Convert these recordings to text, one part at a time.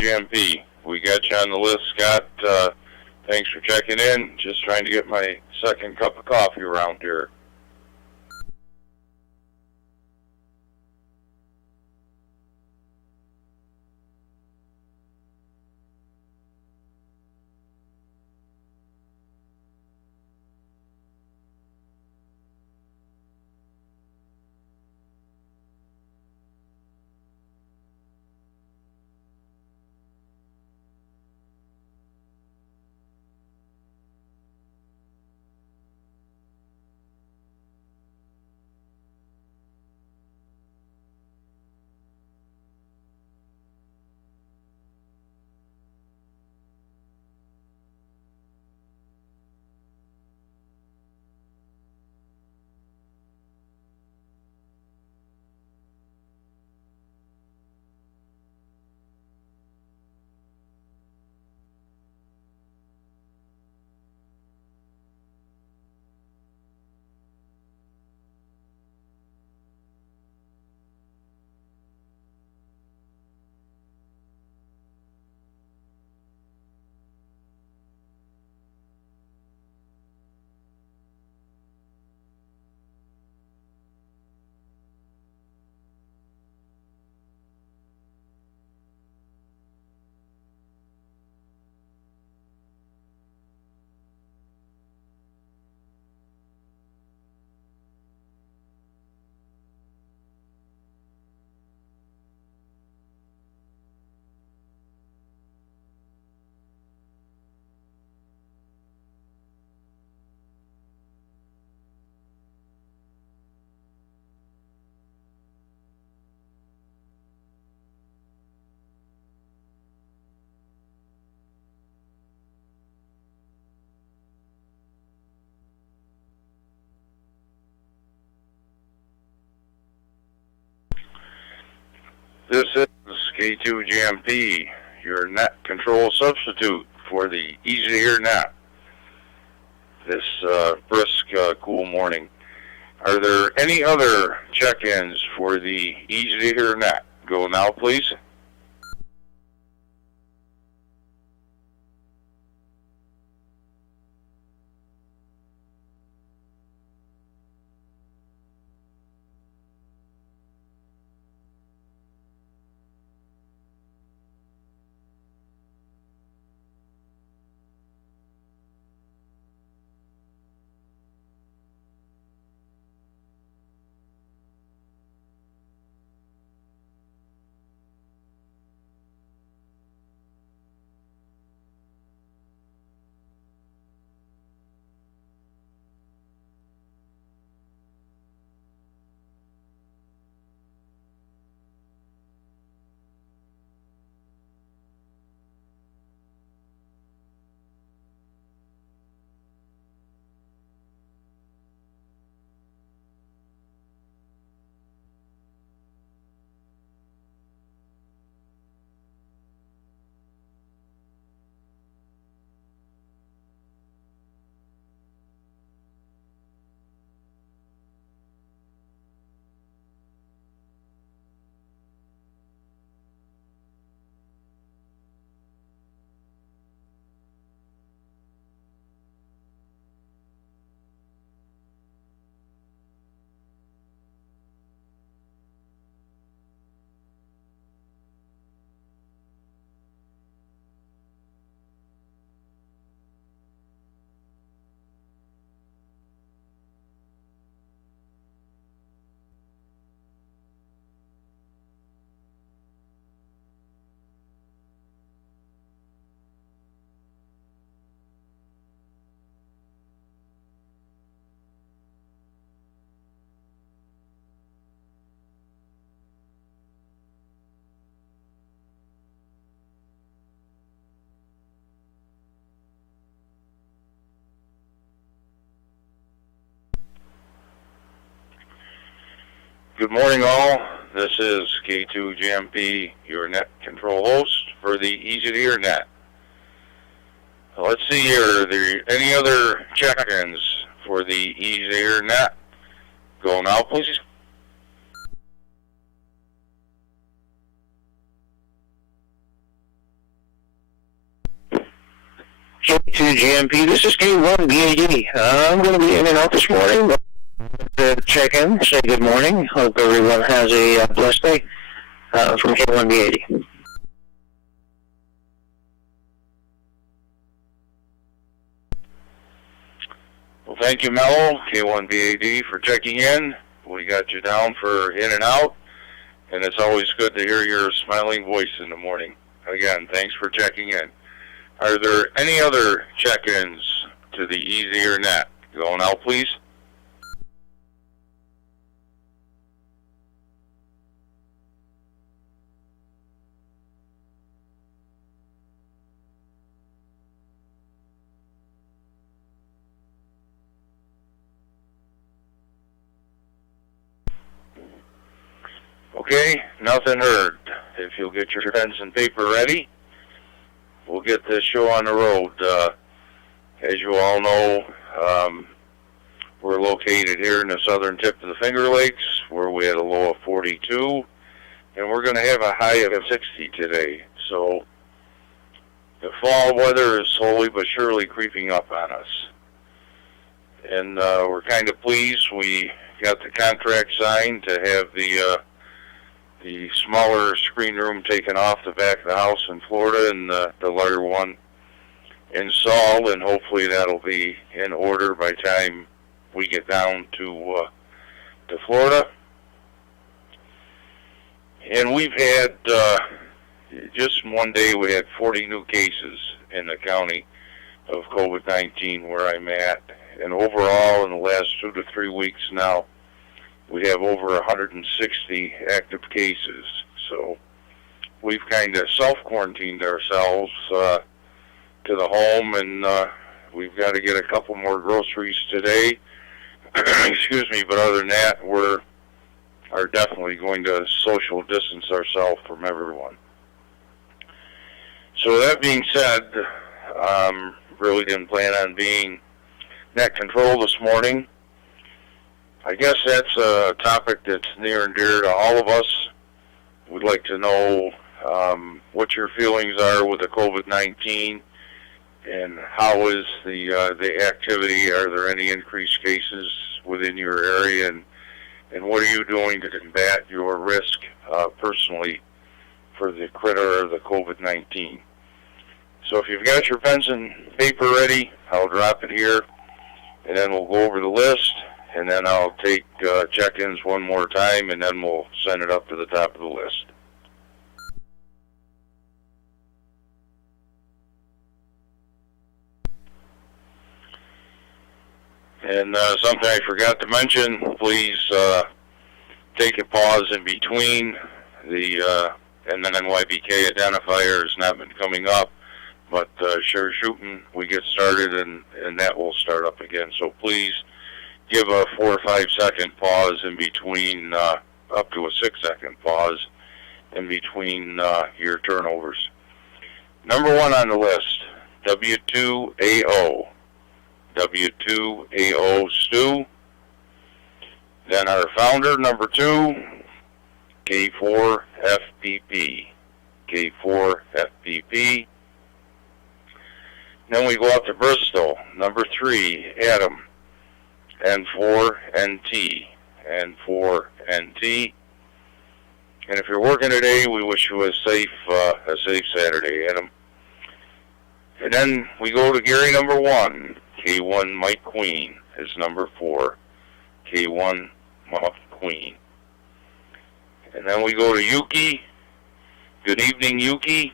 GMP, we got you on the list, Scott. Thanks for checking in. Just trying to get my second cup of coffee around here. This is K2 GMP, your net control substitute for the Easy to Hear net. This brisk, cool morning. Are there any other check-ins for the Easy to Hear net? Go now, please. Good morning, all. This is K2 GMP, your net control host for the Easy to Hear net. Let's see here. Are there any other check-ins for the Easy Air Net? Go now, please. J2GMP, this is K1BAD. I'm going to be in and out this morning, but to check in, say good morning. Hope everyone has a blessed day from K1BAD. Well, thank you, Mello, K1BAD, for checking in. We got you down for in and out, and it's always good to hear your smiling voice in the morning. Again, thanks for checking in. Are there any other check-ins to the Easy Air Net? Going out, please. Okay, nothing heard. If you'll get your pens and paper ready, we'll get this show on the road. As you all know, we're located here in the southern tip of the Finger Lakes, where we had a low of 42, and we're going to have a high of 60 today. So the fall weather is slowly but surely creeping up on us. And we're kind of pleased. We got the contract signed to have the smaller screen room taken off the back of the house in Florida and the larger one installed, and hopefully that'll be in order by the time we get down to Florida. And we've had, just one day we had 40 new cases in the county of COVID-19 where I'm at. And overall, in the last 2 to 3 weeks now, we have over 160 active cases. So we've kind of self-quarantined ourselves to the home, and we've got to get a couple more groceries today. Excuse me, but other than that, we are definitely going to social distance ourselves from everyone. So that being said, really didn't plan on being net control this morning. I guess that's a topic that's near and dear to all of us. We'd like to know what your feelings are with the COVID-19 and how is the activity. Are there any increased cases within your area, and what are you doing to combat your risk personally for the critter of the COVID-19? So if you've got your pens and paper ready, I'll drop it here, and then we'll go over the list. And then I'll take check-ins one more time, and then we'll send it up to the top of the list. And something I forgot to mention, please take a pause in between. And then NYBK identifier has not been coming up, but sure shooting, we get started, and that will start up again. So please give a 4 or 5 second pause in between, up to a 6 second pause in between your turnovers. Number 1 on the list, W2AO. W2AO Stu. Then our founder, number 2, K4FPP. K4FPP. Then we go up to Bristol, number 3, Adam. N4NT. N4NT. And if you're working today, we wish you a safe Saturday, Adam. And then we go to Gary, number 1. K1 Mike Queen is number 4. K1 Mike Queen. And then we go to Yuki. Good evening, Yuki.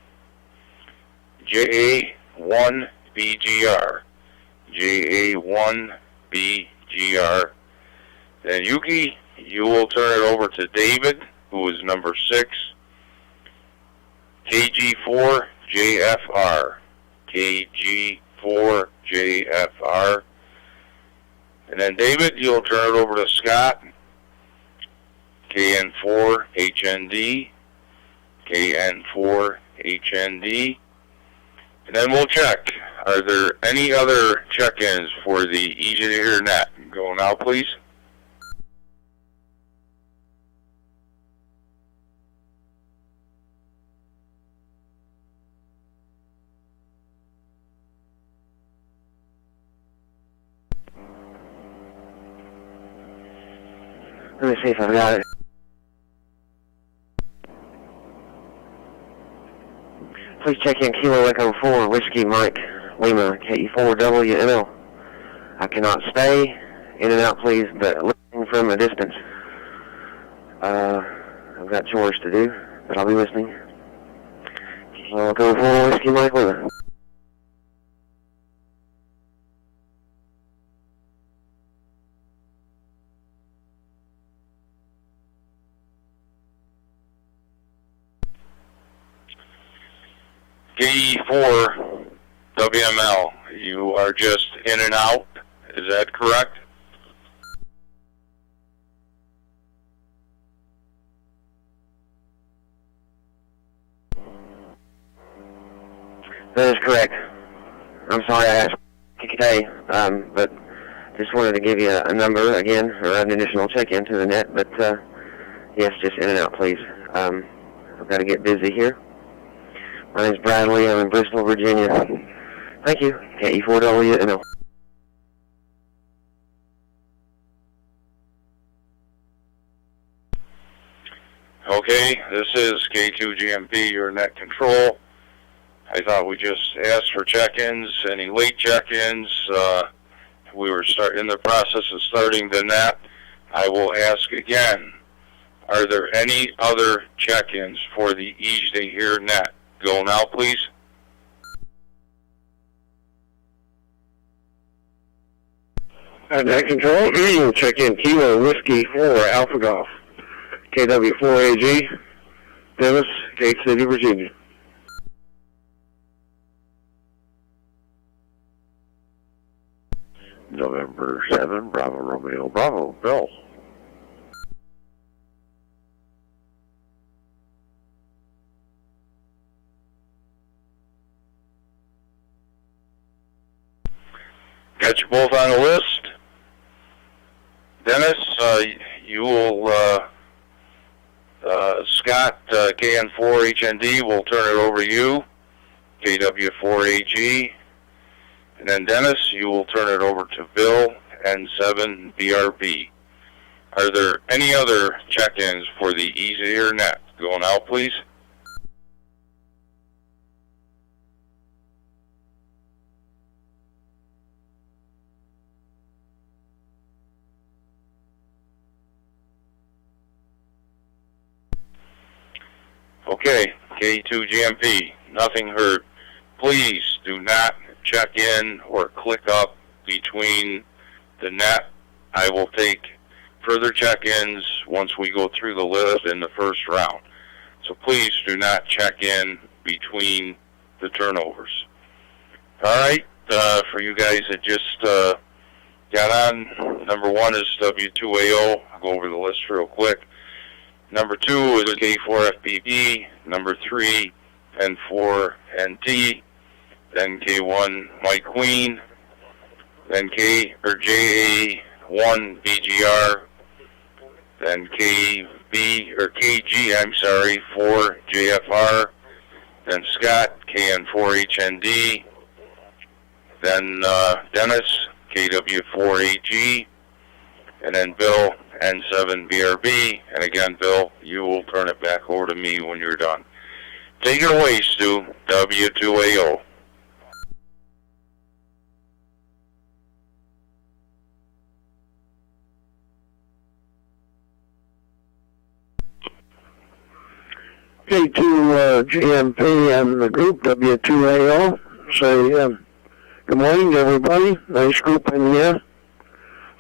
JA1BGR. JA1BGR. Then Yuki, you will turn it over to David, who is number 6. KG4JFR. KG4JFR. And then David, you'll turn it over to Scott. KN4HND. KN4HND. And then we'll check. Are there any other check-ins for the Easy to Hear net? Go now, please. Let me see if I've got it. Please check in Kilo Echo 4, Whiskey Mike Lima, KE4WML. I cannot stay in and out, please, but listening from a distance. I've got chores to do, but I'll be listening. Kilo Echo 4, Whiskey Mike Lima. KE4 WML, you are just in and out, is that correct? That is correct. I'm sorry I asked today, but just wanted to give you a number again, or an additional check-in to the net, but yes, just in and out, please. I've got to get busy here. My name's Bradley. I'm in Bristol, Virginia. Thank you. KE4WML. Okay, this is K2GMP, your net control. I thought we just asked for check-ins, any late check-ins. We were in the process of starting the net. I will ask again, are there any other check-ins for the Easy to Hear net? Go now, please. Net control, check in Kilo Whiskey 4 Alpha Golf. KW4AG, Dennis, Gate City, Virginia. November 7, Bravo Romeo Bravo, Bill. Got you both on the list. Dennis, you will, Scott, KN4HND, will turn it over to you, KW4AG. And then Dennis, you will turn it over to Bill, N7BRB. Are there any other check-ins for the Easy to Hear net? Going out, please. Okay, K2GMP, nothing heard. Please do not check in or click up between the net. I will take further check-ins once we go through the list in the first round. So please do not check in between the turnovers. All right, for you guys that just got on, number 1 is W2AO. I'll go over the list real quick. Number 2 is K4FBB. Number 3, N4NT. Then K1 Mike Queen. Then JA1BGR. Then KG, 4 JFR. Then Scott, KN4HND. Then Dennis, KW4AG. And then Bill, N7BRB. And again, Bill, you will turn it back over to me when you're done. Take it away, Stu, W2AO. K2GMP and the group, W2AO. Say good morning to everybody. Nice group in here.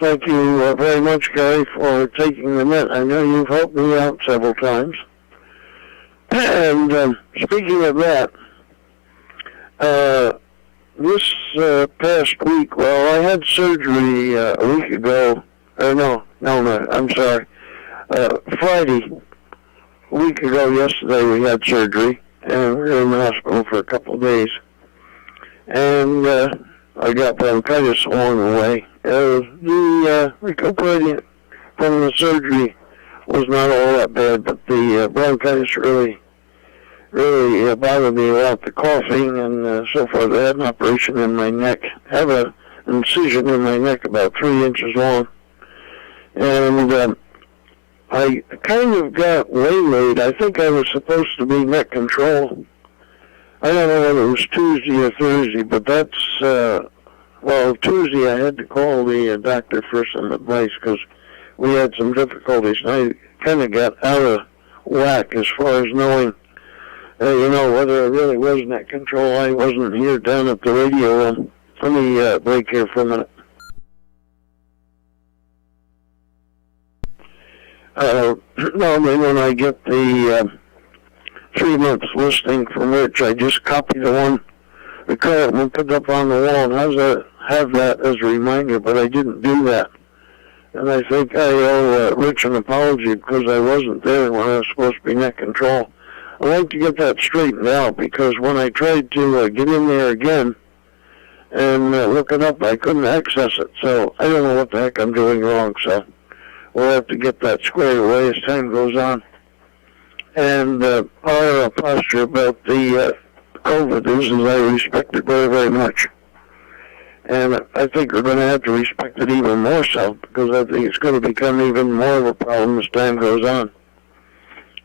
Thank you very much, Gary, for taking the net. I know you've helped me out several times. And speaking of that, this past week, well, I had surgery a week ago. No, I'm sorry. Friday, a week ago yesterday, we had surgery, and we were in the hospital for a couple of days. and I got bronchitis along the way. The recuperating from the surgery was not all that bad, but the bronchitis really bothered me without the coughing and so forth. I had an operation in my neck. I have an incision in my neck about 3 inches long. And I kind of got waylaid. I think I was supposed to be neck control. I don't know whether it was Tuesday or Thursday, but that's, Tuesday I had to call the doctor for some advice because we had some difficulties. And I kind of got out of whack as far as knowing, whether I really was neck control. I wasn't here down at the radio room. Let me break here for a minute. Normally when I get the 3 months listing from Rich, I just copy the current one, put it up on the wall, and have that as a reminder, but I didn't do that. And I think I owe Rich an apology because I wasn't there when I was supposed to be neck control. I'd like to get that straightened out because when I tried to get in there again and look it up, I couldn't access it. So I don't know what the heck I'm doing wrong, so we'll have to get that squared away as time goes on. And our posture about the COVID is I respect it very, very much. And I think we're going to have to respect it even more so because I think it's going to become even more of a problem as time goes on.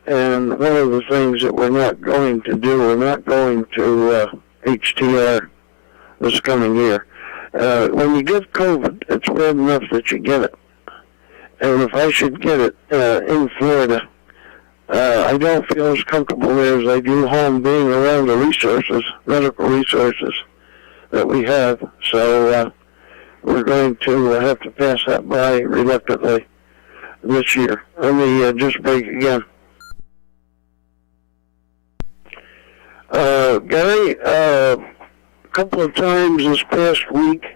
And one of the things that we're not going to do, we're not going to HTR this coming year. When you get COVID, it's bad enough that you get it. And if I should get it in Florida, I don't feel as comfortable there as I do home being around the resources, medical resources that we have. So we're going to have to pass that by reluctantly this year. Let me just break again. Gary, a couple of times this past week,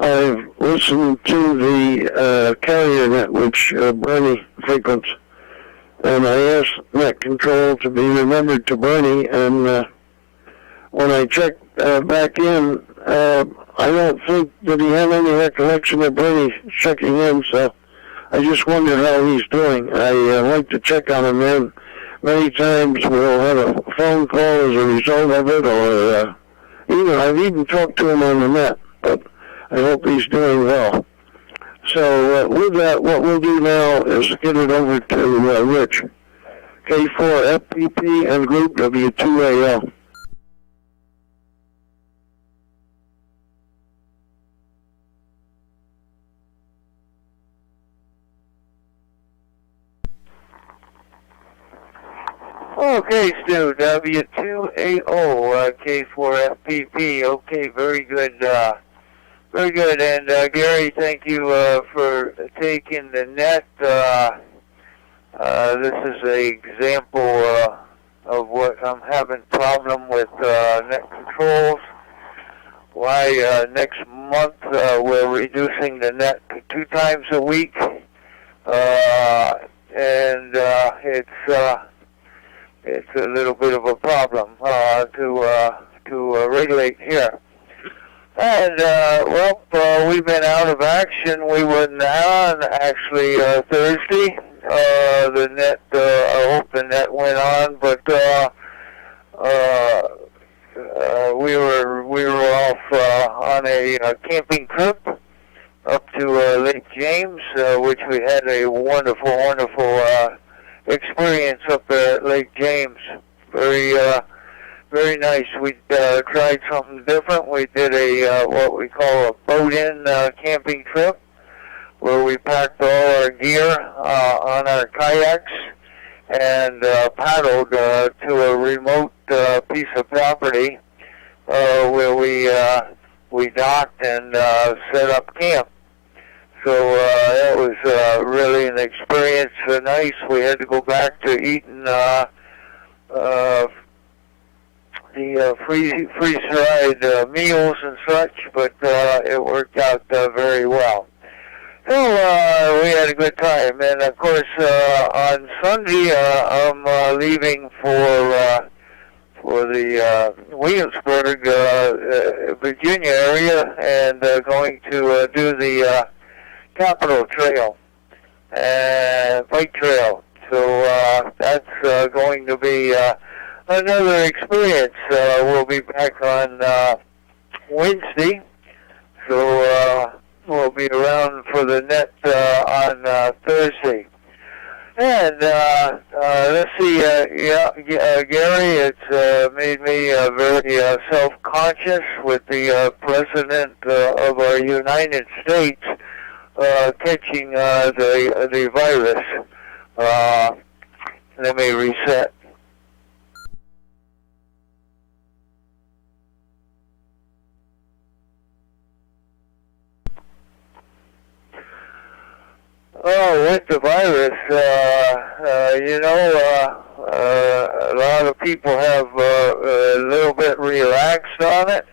I've listened to the carrier net, which Bernie frequents, and I asked net control to be remembered to Bernie, and when I checked back in, I don't think that he had any recollection of Bernie checking in, so I just wonder how he's doing. I like to check on him, and many times we'll have a phone call as a result of it, or I've even talked to him on the net, but I hope he's doing well. So with that, what we'll do now is get it over to Rich, K4FPP and Group W2AL. Okay, Stu, W2AO, K4FPP. Okay, very good. Very good. And Gary, thank you for taking the net. This is an example of what I'm having problem with net controls. Why next month we're reducing the net to 2 times a week, and it's a little bit of a problem to regulate here. And we've been out of action. We weren't on actually Thursday. The net, I hope the net went on, but we were off on a camping trip up to Lake James, which we had a wonderful experience up there at Lake James. Very nice. We tried something different. We did a what we call a boat-in camping trip, where we packed all our gear on our kayaks and paddled to a remote piece of property where we docked and set up camp. So that was really an experience. Nice. We had to go back to eating the freeze-dried meals and such, but it worked out very well. So we had a good time, and of course on Sunday I'm leaving for for the Williamsburg, Virginia area, and going to do the Capitol Trail and Bike Trail. So that's going to be another experience. We'll be back on Wednesday, so we'll be around for the net on Thursday. And let's see, Gary, it's made me very self-conscious with the President of our United States catching the virus. Let me reset. Oh, with the virus, a lot of people have a little bit relaxed on it.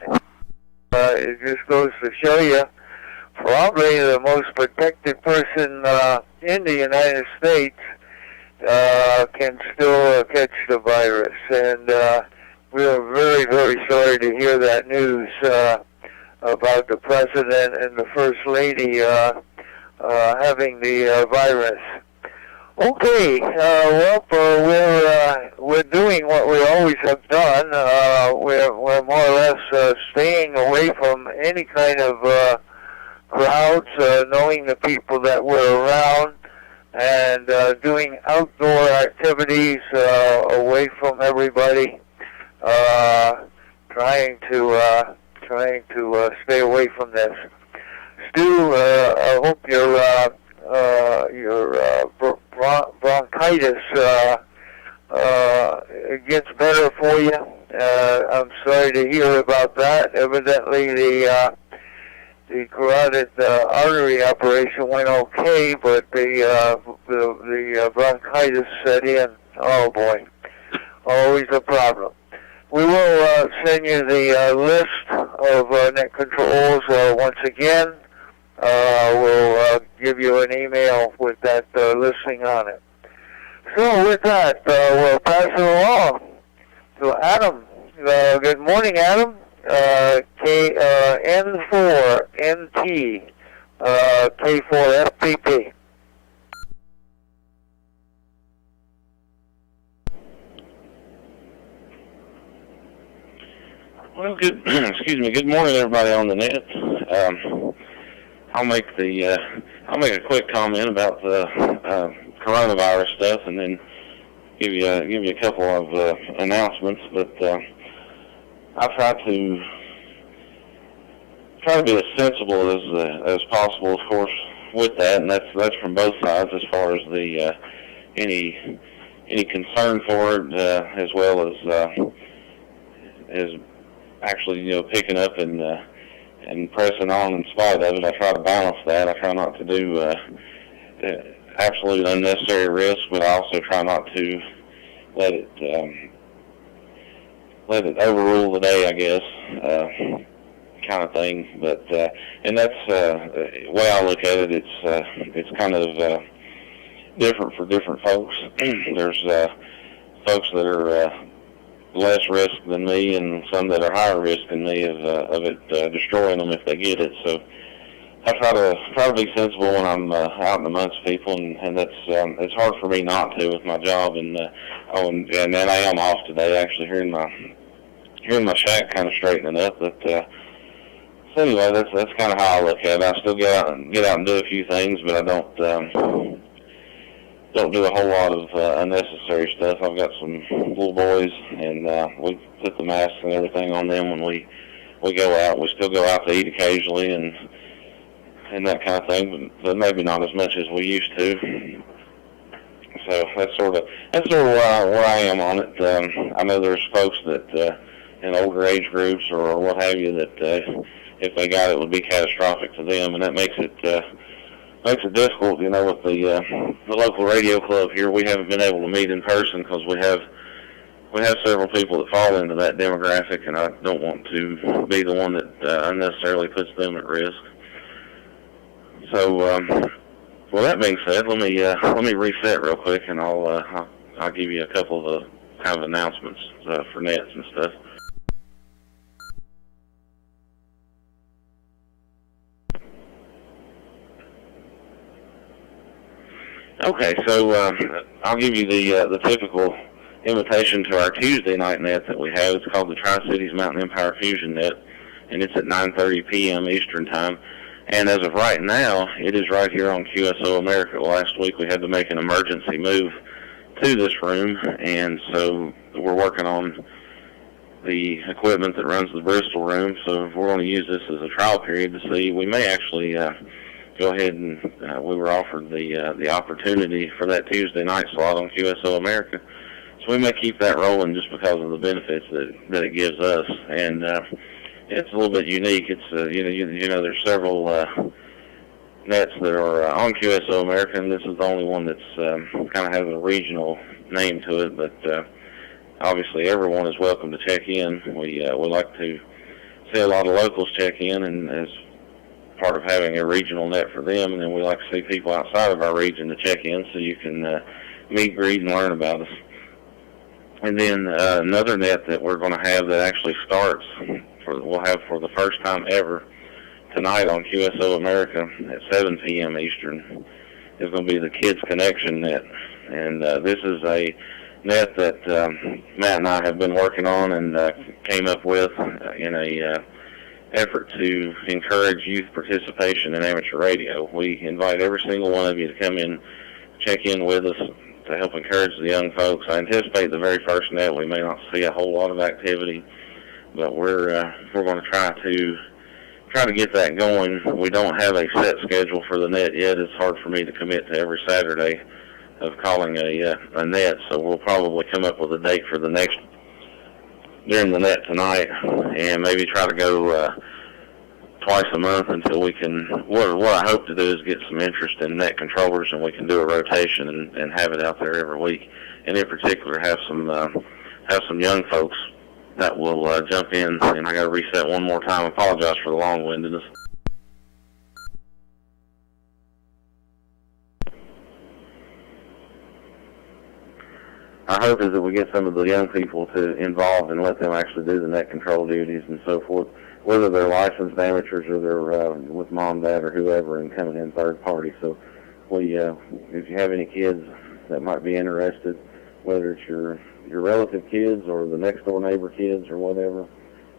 It just goes to show you, probably the most protected person in the United States can still catch the virus. And we're very, very sorry to hear that news about the President and the First Lady having the virus. Okay, we're doing what we always have done. We're more or less staying away from any kind of crowds, knowing the people that we're around, and doing outdoor activities away from everybody. Trying to stay away from this. Stu, I hope your bronchitis gets better for you. I'm sorry to hear about that. Evidently, the carotid artery operation went okay, but the bronchitis set in. Oh boy, always a problem. We will send you the list of net controls once again. We'll give you an email with that listing on it. So with that, we'll pass it along to Adam. Good morning, Adam. N4NT, K4FPP. Well, good morning, everybody on the net. I'll make a quick comment about the coronavirus stuff, and then give you a couple of announcements. But I try to be as sensible as possible, of course, with that, and that's from both sides as far as the any concern for it, as well as actually picking up and pressing on in spite of it. I try to balance that. I try not to do absolute unnecessary risk, but I also try not to let it overrule the day, I guess, kind of thing. But and that's the way I look at it. It's kind of different for different folks. There's folks that are less risk than me, and some that are higher risk than me of it destroying them if they get it. So I try to be sensible when I'm out and amongst people, and that's it's hard for me not to with my job. And and then I am off today, actually hearing my shack kind of straightening up. But so anyway, that's kind of how I look at it. I still get out and do a few things, but I don't do a whole lot of unnecessary stuff. I've got some little boys, and we put the masks and everything on them when we go out. We still go out to eat occasionally and that kind of thing, but maybe not as much as we used to. So that's sort of where I am on it. I know there's folks that in older age groups or what have you that if they got it would be catastrophic to them, and that makes it difficult, with the local radio club here. We haven't been able to meet in person because we have several people that fall into that demographic, and I don't want to be the one that unnecessarily puts them at risk. So, well, that being said, let me reset real quick, and I'll give you a couple kind of announcements for nets and stuff. Okay, so I'll give you the typical invitation to our Tuesday night net that we have. It's called the Tri-Cities Mountain Empire Fusion Net, and it's at 9:30 p.m. Eastern Time. And as of right now, it is right here on QSO America. Last week we had to make an emergency move to this room, and so we're working on the equipment that runs the Bristol room. So we're going to use this as a trial period to see. We may actually go ahead and we were offered the opportunity for that Tuesday night slot on QSO America. So we may keep that rolling just because of the benefits that it gives us. And it's a little bit unique. It's you know there's several nets that are on QSO America, and this is the only one that's kind of has a regional name to it. But obviously, everyone is welcome to check in. We like to see a lot of locals check in, and as part of having a regional net for them, and then we like to see people outside of our region to check in so you can meet, greet, and learn about us. And then another net that we're going to have that actually starts, we'll have for the first time ever tonight on QSO America at 7 p.m. Eastern, is going to be the Kids Connection Net. And this is a net that Matt and I have been working on and came up with in a effort to encourage youth participation in amateur radio. We invite every single one of you to come in, check in with us to help encourage the young folks. I anticipate the very first net we may not see a whole lot of activity, but we're going to try to get that going. We don't have a set schedule for the net yet. It's hard for me to commit to every Saturday of calling a net, so we'll probably come up with a date for the next during the net tonight, and maybe try to go twice a month until we can. What I hope to do is get some interest in net controllers, and we can do a rotation and have it out there every week. And in particular, have some young folks that will jump in. And I got to reset one more time. I apologize for the long-windedness. Our hope is that we get some of the young people to involve and let them actually do the net control duties and so forth, whether they're licensed amateurs or they're with mom, dad, or whoever, and coming in third party. So we, if you have any kids that might be interested, whether it's your relative kids or the next door neighbor kids or whatever,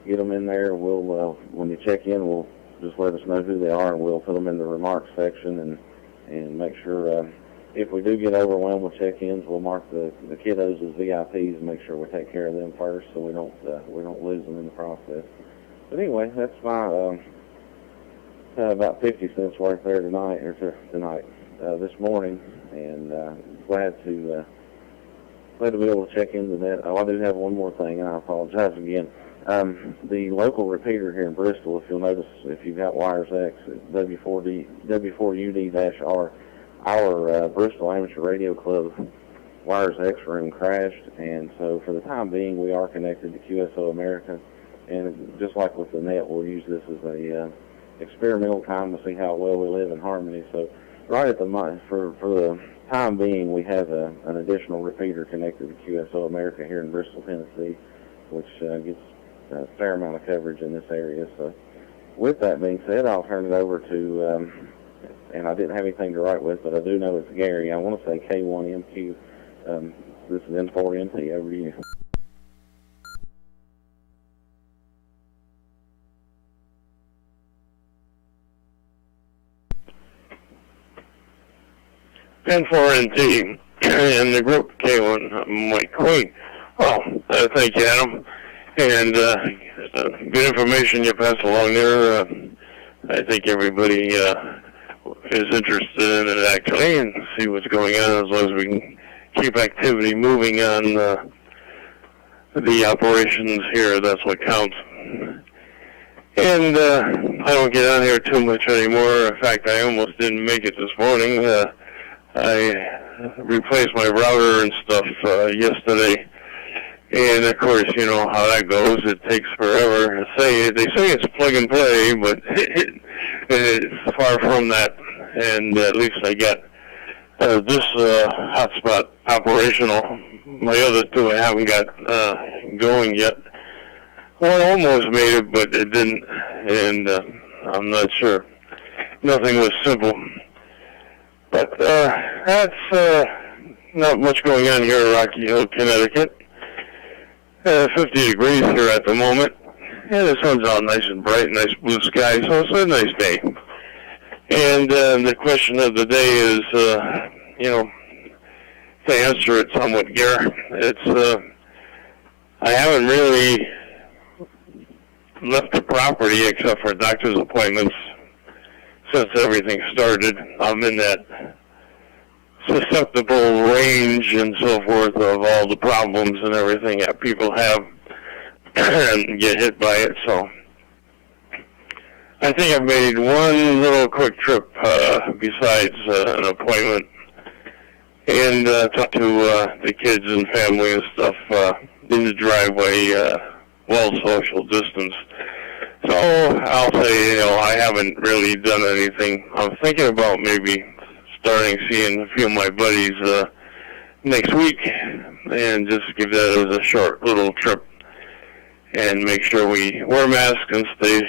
get them in there. We'll when you check in, we'll just let us know who they are, and we'll put them in the remarks section and make sure. If we do get overwhelmed with check-ins, we'll mark the kiddos as VIPs and make sure we take care of them first, so we don't lose them in the process. But anyway, that's my about 50 cents worth there tonight this morning, and glad to be able to check in the net. Oh, I do have one more thing, and I apologize again. The local repeater here in Bristol, if you'll notice, if you've got Wires X, W4UD-R. Our Bristol Amateur Radio Club Wires X room crashed, and so for the time being, we are connected to QSO America. And just like with the net, we'll use this as a experimental time to see how well we live in harmony. So right at for the time being, we have an additional repeater connected to QSO America here in Bristol, Tennessee, which gets a fair amount of coverage in this area. So with that being said, I'll turn it over to and I didn't have anything to write with, but I do know it's Gary. I want to say K1MQ. This is N4NT. Over to you. N4NT and the group K1, Mike Queen. Well, thank you, Adam. And good information you passed along there. I think everybody is interested in it actually and see what's going on, as long as we can keep activity moving on the operations here. That's what counts. And I don't get on here too much anymore. In fact, I almost didn't make it this morning. I replaced my router and stuff yesterday. And of course, you know how that goes. It takes forever. They say it's plug and play, but it's far from that. And at least I got this hotspot operational my other two I haven't got going yet. One almost made it, but it didn't, and I'm not sure. Nothing was simple. But that's not much going on here in Rocky Hill, Connecticut. 50 degrees here at the moment. Yeah, the sun's out nice and bright, nice blue sky, so it's a nice day. And the question of the day is, to answer it somewhat, Gare, it's, I haven't really left the property except for doctor's appointments since everything started. I'm in that susceptible range and so forth of all the problems and everything that people have and get hit by it. So I think I've made one little quick trip besides an appointment and talk to the kids and family and stuff in the driveway, well social distance. So I'll say, I haven't really done anything. I'm thinking about maybe starting seeing a few of my buddies next week and just give that as a short little trip and make sure we wear masks and stay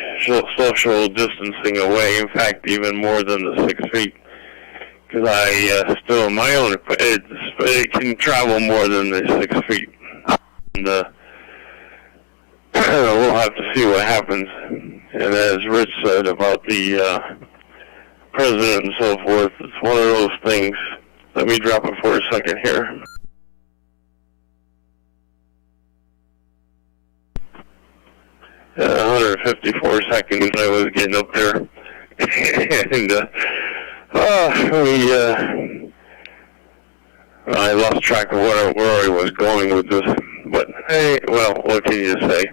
social distancing away. In fact, even more than the 6 feet, because I still, my own, it can travel more than the 6 feet. And we'll have to see what happens. And as Rich said about the president and so forth, it's one of those things. Let me drop it for a second here. Uh, 154 seconds I was getting up there. And I lost track of where I was going with this. But, hey, well, what can you say?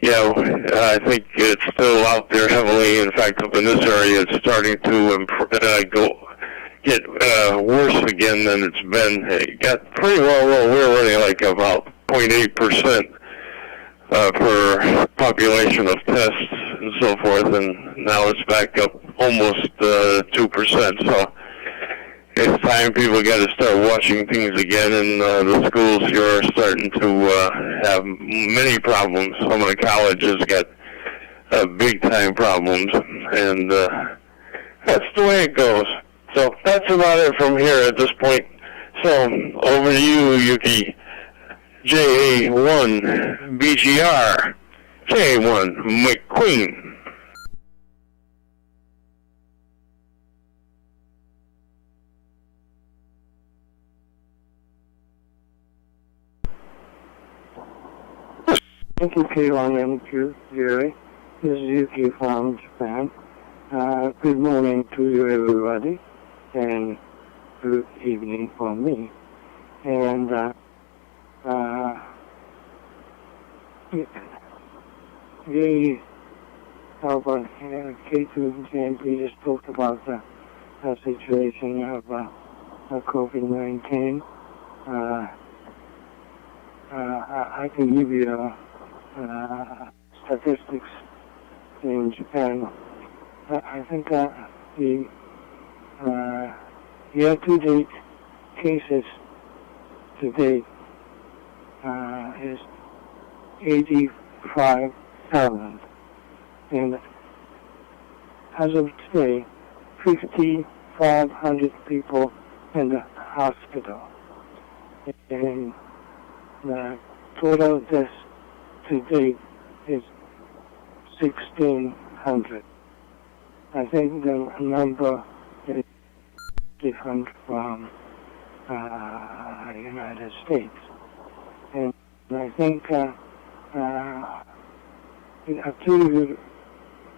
Yeah, I think it's still out there heavily. In fact, up in this area, it's starting to get worse again than it's been. It got pretty well. We're running like about 0.8% per population of tests and so forth, and now it's back up almost 2%. So it's time people got to start watching things again, and the schools here are starting to have many problems. Some of the colleges got big-time problems, and that's the way it goes. So that's about it from here at this point. So over to you, Yuki. JA1 BGR, JA1 McQueen. Thank you, K1MQ, Jerry. This is Yuki from Japan. Good morning to you, everybody, and good evening for me. And the K2 GMP just talked about the situation of COVID-19. I can give you statistics in Japan. I think the year-to-date cases to date is 85,000. And as of today, 5,500 people in the hospital. And the total deaths to date is 1,600. I think the number is different from the United States. And I think it attributed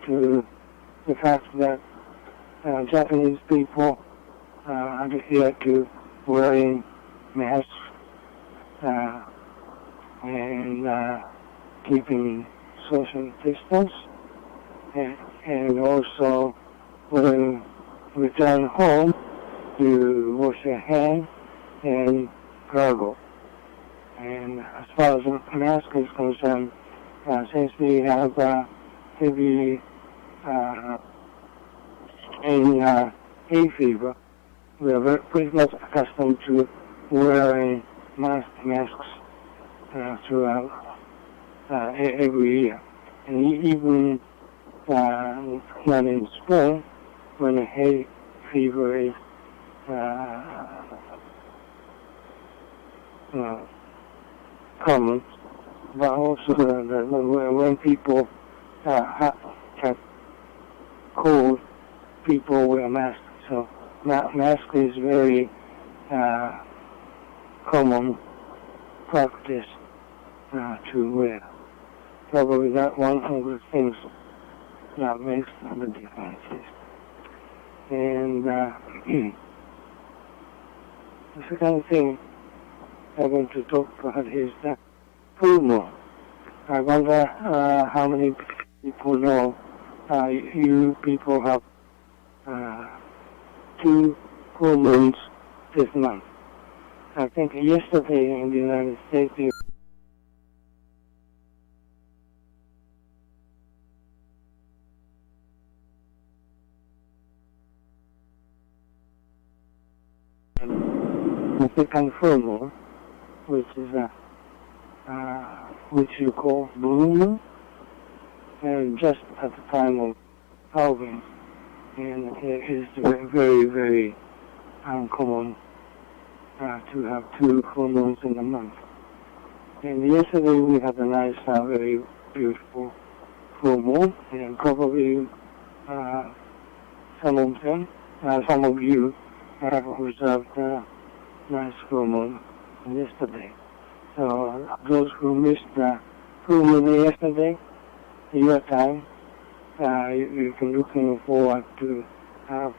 to the fact that Japanese people adhere to wearing masks and keeping social distance, and also when you return home, you wash your hands and gargle. And as far as the mask is concerned, since we have heavy hay fever, we are pretty much accustomed to wearing masks throughout every year. And even not in spring, when the hay fever is common, but also when people have cold, people wear masks. So mask is very common practice to wear. Probably that one of the things that makes the differences. And the second thing I want to talk about is the full moon. I wonder how many people know you people have 2 full moons this month. I think yesterday in the United States, the second full moon, which is which you call blue moon, and just at the time of harvest, and it is very, very uncommon to have 2 full moons in a month. And yesterday we had a nice, very beautiful full moon, and probably some of you have observed a nice full moon yesterday. So those who missed the full moon yesterday, your time, you can looking forward to have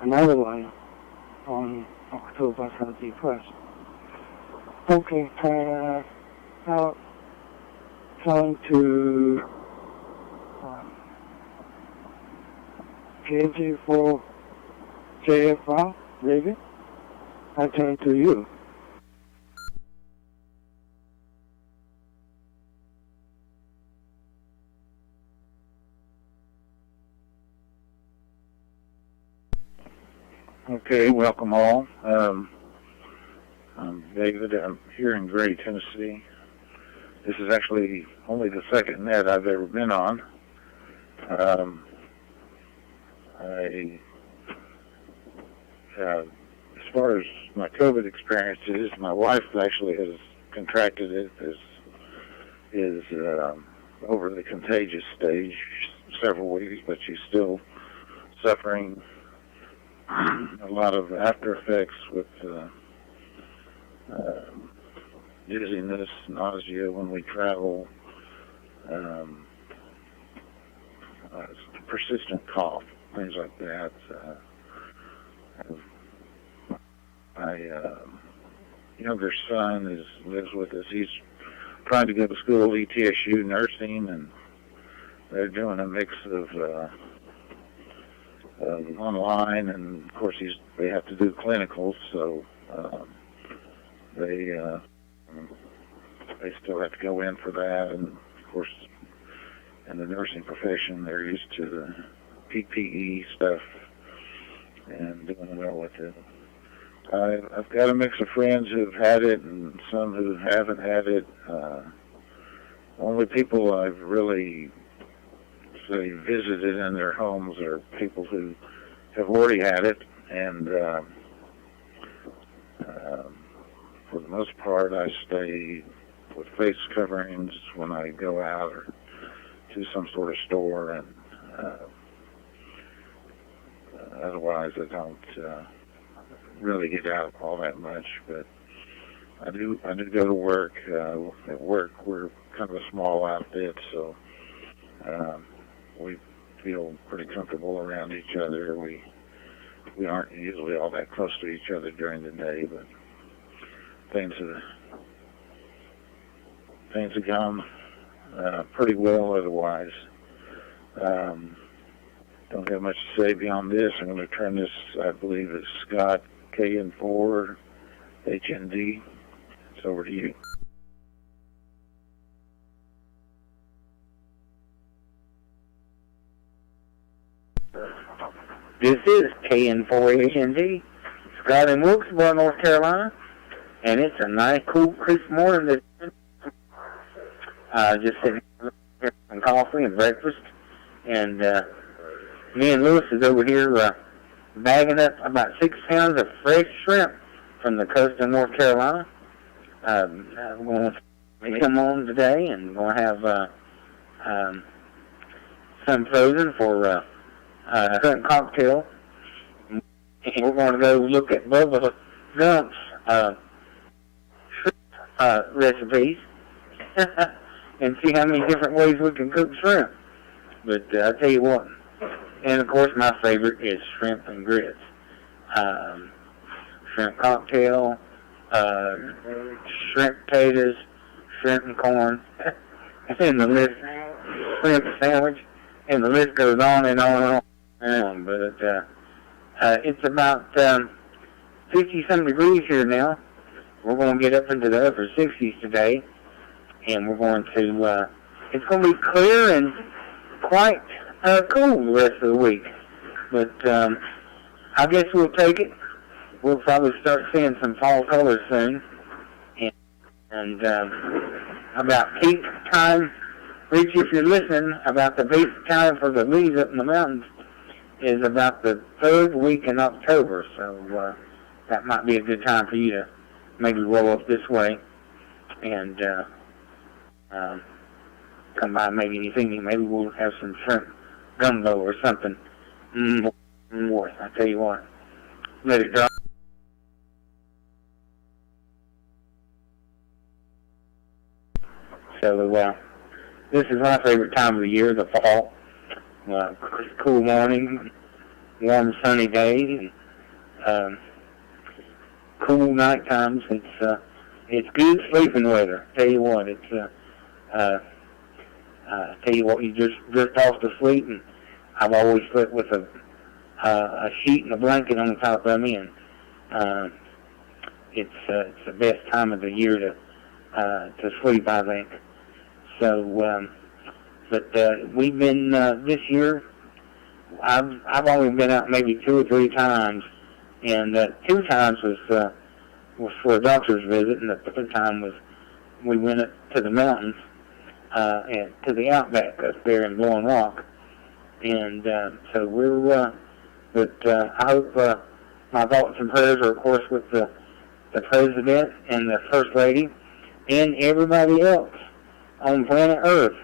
another one on October 31st. Okay, now trying to KG for JFR, David, I turn to you. Okay, welcome all. I'm David. I'm here in Gray, Tennessee. This is actually only the second net I've ever been on. As far as my COVID experiences, my wife actually has contracted it, is over the contagious stage several weeks, but she's still suffering a lot of after effects with dizziness, nausea when we travel, persistent cough, things like that. My younger son lives with us. He's trying to go to school, ETSU nursing, and they're doing a mix of online, and of course they have to do clinicals, so they still have to go in for that. And of course, in the nursing profession, they're used to the PPE stuff and doing well with it. I've got a mix of friends who've had it and some who haven't had it. Only people I've really visited in their homes are people who have already had it, and for the most part I stay with face coverings when I go out or to some sort of store, and otherwise I don't really get out all that much. But I do go to work. At work we're kind of a small outfit, so we feel pretty comfortable around each other. We aren't usually all that close to each other during the day, but things have gone pretty well otherwise. Don't have much to say beyond this. I'm going to turn this, I believe it's Scott, KN4 HND. It's over to you. This is KN4HND, Scott in Wilkesboro, North Carolina, and it's a nice, cool, crisp morning. Just sitting here some coffee and breakfast, and me and Lewis is over here bagging up about 6 pounds of fresh shrimp from the coast of North Carolina. We're going to make them on today, and we're going to have some frozen for a shrimp cocktail. And we're going to go look at Bubba Gump's shrimp recipes and see how many different ways we can cook shrimp. But I'll tell you what, and of course my favorite is shrimp and grits. Shrimp cocktail, shrimp potatoes, shrimp and corn, and the list, shrimp sandwich, and the list goes on and on and on and on. But it's about 50-some degrees here now. We're going to get up into the upper 60s today, and we're going to, it's going to be clear and quite cool the rest of the week. But I guess we'll take it. We'll probably start seeing some fall colors soon. And about peak time, Rich, if you're listening, about the peak time for the leaves up in the mountains is about the 3rd week in October. So that might be a good time for you to maybe roll up this way and come by maybe anything. Maybe we'll have some shrimp gumbo or something. Boy, I tell you what, let it drop. So this is my favorite time of the year, the fall. Cool morning, warm sunny days, and cool night times. It's good sleeping weather. Tell you what, you just drift off to sleep, and I've always slept with a sheet and a blanket on the top of me, and it's the best time of the year to sleep, I think. So, but we've been this year. I've only been out maybe 2 or 3 times, and 2 times was for a doctor's visit, and the 3rd time was we went up to the mountains and to the outback up there in Blowing Rock, and so we're. But I hope my thoughts and prayers are, of course, with the president and the first lady and everybody else on planet Earth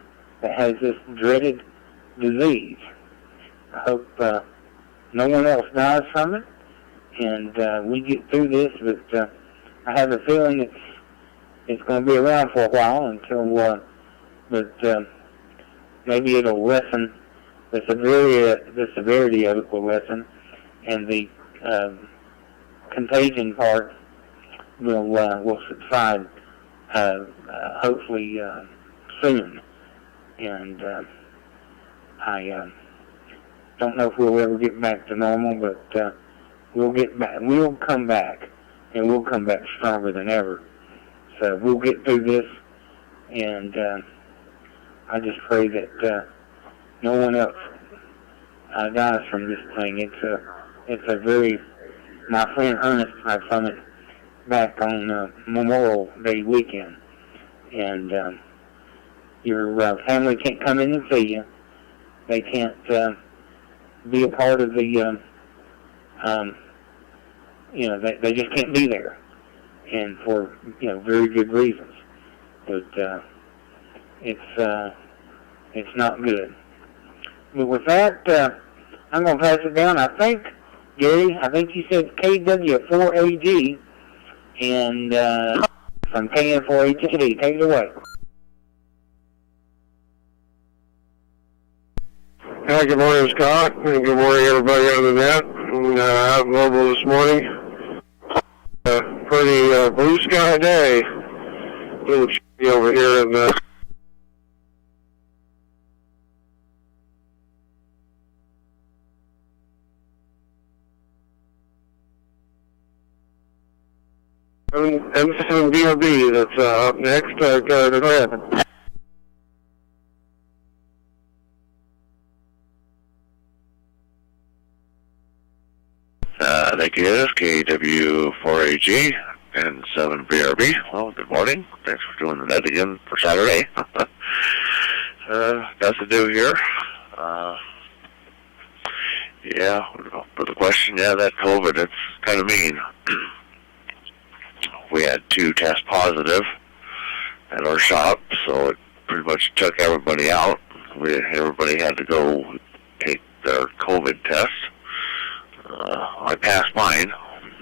that has this dreaded disease. I hope no one else dies from it, and we get through this. But I have a feeling it's going to be around for a while until, but maybe it'll lessen. The severity of it will lessen, and the contagion part will subside hopefully soon. And I don't know if we'll ever get back to normal, but we'll get back. We'll come back, and we'll come back stronger than ever. So we'll get through this, and I just pray that no one else dies from this thing. It's a very, my friend Ernest had from it back on Memorial Day weekend, and your family can't come in and see you. They can't be a part of the, they just can't be there, and for very good reasons. But it's not good. But with that, I'm going to pass it down. I think, Gary, you said KW4AG, and from KN4HT. Take it away. Hi, good morning, Scott, and good morning, everybody on the net. Out mobile this morning. Pretty blue sky day. A little chilly over here in the M7 VRB that's up next. Go ahead. Thank you. KW W4AG and 7BRB. Well, good morning. Thanks for doing the net again for Saturday. Nothing to do here. Yeah, for the question, yeah, that COVID, it's kind of mean. We had 2 tests positive at our shop, so it pretty much took everybody out. Everybody had to go take their COVID test. I passed mine.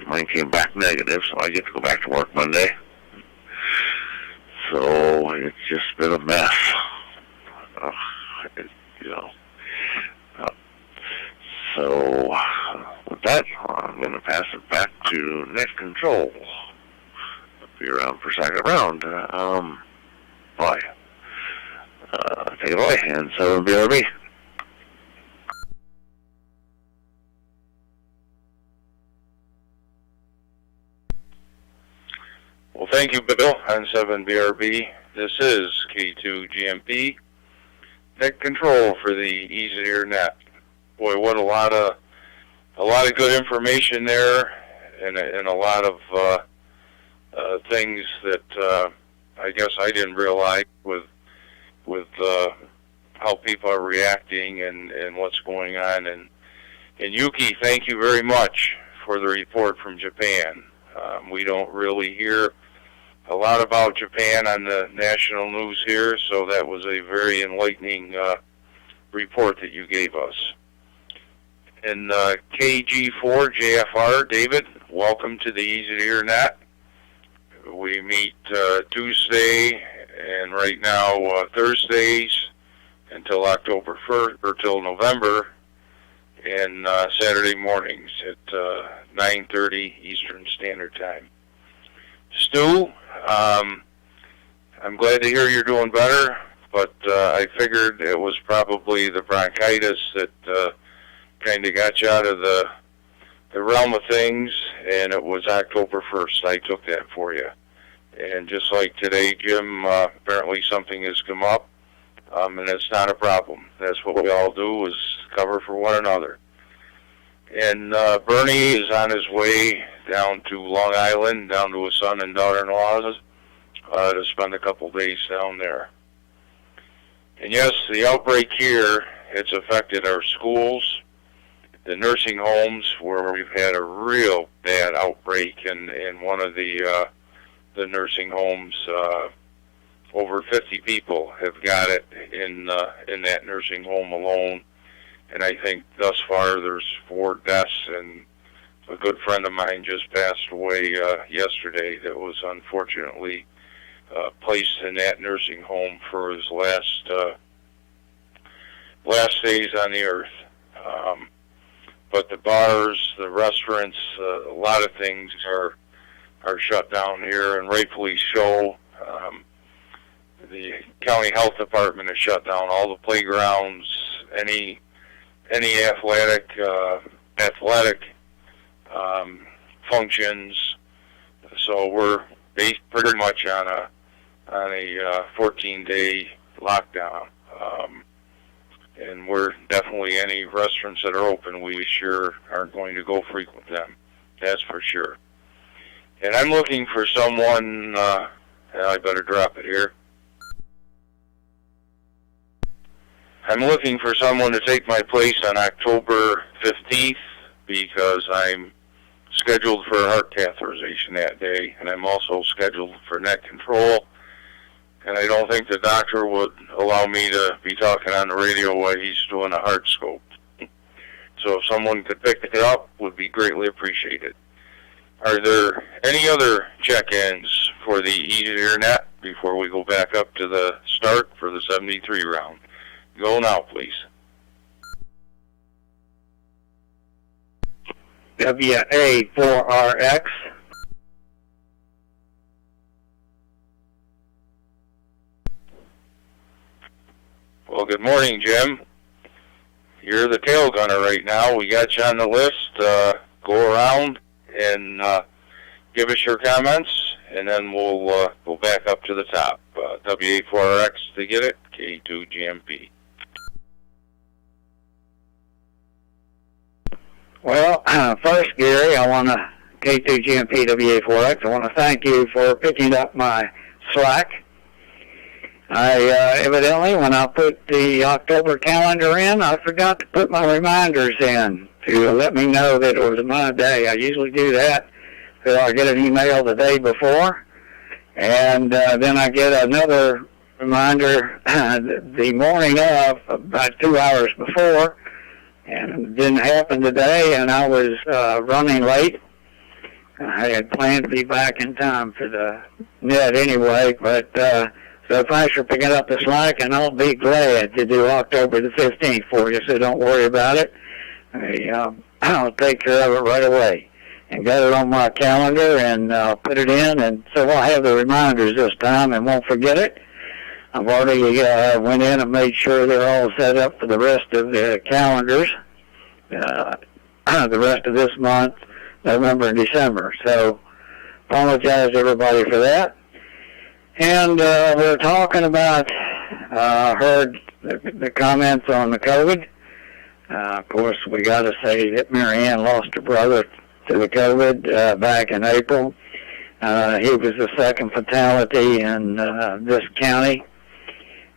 Mine came back negative, so I get to go back to work Monday. So it's just been a mess. So with that, I'm going to pass it back to net control. I'll be around for second round. Bye. Take it away, and 7BRB. Well, thank you, Bill, on 7BRB. This is K2GMP. Net control for the Easy Air Net. Boy, what a lot of good information there, and a lot of things that I guess I didn't realize with how people are reacting and what's going on. And Yuki, thank you very much for the report from Japan. We don't really hear a lot about Japan on the national news here, so that was a very enlightening report that you gave us. And KG4JFR, David, welcome to the Easy to Hear Net. We meet Tuesday and right now Thursdays until October 1st, or till November, and Saturday mornings at 9:30 Eastern Standard Time. Stu, I'm glad to hear you're doing better, but I figured it was probably the bronchitis that kind of got you out of the realm of things, and it was October 1st. I took that for you. And just like today, Jim, apparently something has come up, and it's not a problem. That's what we all do, is cover for one another. And Bernie is on his way down to Long Island, down to his son and daughter-in-laws, to spend a couple days down there. And yes, the outbreak here, it's affected our schools, the nursing homes, where we've had a real bad outbreak in one of the nursing homes. Over 50 people have got it in that nursing home alone, and I think thus far there's 4 deaths, and a good friend of mine just passed away yesterday that was unfortunately placed in that nursing home for his last days on the earth. But the bars, the restaurants, a lot of things are shut down here, and rightfully so. The county health department has shut down all the playgrounds, any athletic functions. So we're pretty much on a 14-day lockdown. And we're definitely, any restaurants that are open, we sure aren't going to go frequent them. That's for sure. And I'm looking for someone, I better drop it here. I'm looking for someone to take my place on October 15th because I'm scheduled for heart catheterization that day, and I'm also scheduled for net control. And I don't think the doctor would allow me to be talking on the radio while he's doing a heart scope. So if someone could pick it up, would be greatly appreciated. Are there any other check-ins for the Easy to Hear Net before we go back up to the start for the 73 round? Go now, please. WA4RX. Well, good morning, Jim. You're the tail gunner right now. We got you on the list. Go around and give us your comments, and then we'll go back up to the top. WA4RX to get it, K2GMP. Well, first, Gary, I want to K2GMP WA4X. I want to thank you for picking up my slack. I evidently, when I put the October calendar in, I forgot to put my reminders in to let me know that it was my day. I usually do that, so I get an email the day before, and then I get another reminder the morning of, about 2 hours before, and it didn't happen today, and I was running late. I had planned to be back in time for the net anyway, but so thanks for picking up the slack, and I'll be glad to do October the 15th for you, so don't worry about it. I'll take care of it right away. And got it on my calendar and put it in, and so I'll have the reminders this time and won't forget it. I've already went in and made sure they're all set up for the rest of the calendars, the rest of this month, November and December. So apologize to everybody for that. And we're talking about, heard the comments on the COVID. Of course, we got to say that Mary Ann lost her brother to the COVID back in April. He was the second fatality in this county,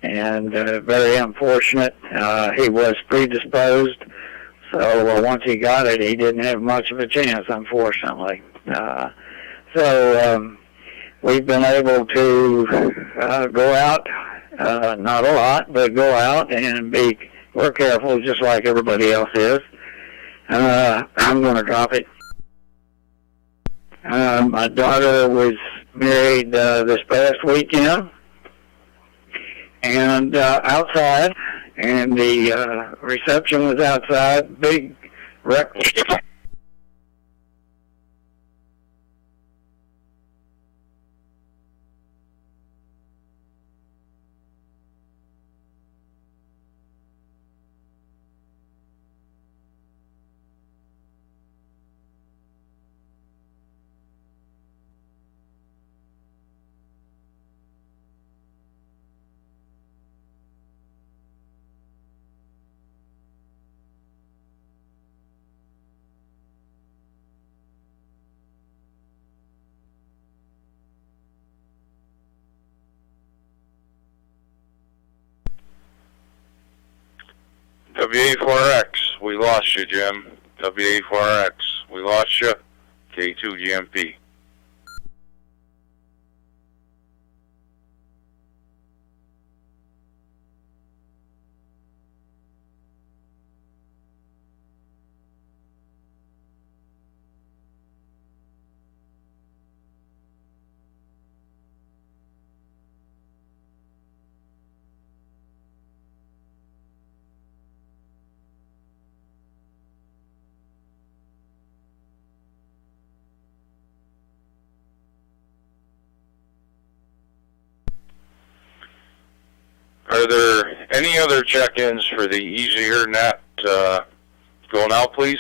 and very unfortunate. He was predisposed, so once he got it, he didn't have much of a chance, unfortunately. So we've been able to go out, not a lot, but go out and we're careful just like everybody else is. I'm going to drop it. My daughter was married this past weekend, and outside, and the reception was outside, big breakfast. WA4X, we lost you, Jim. WA4X, we lost you. K2GMP. Are there any other check-ins for the easier net going out, please?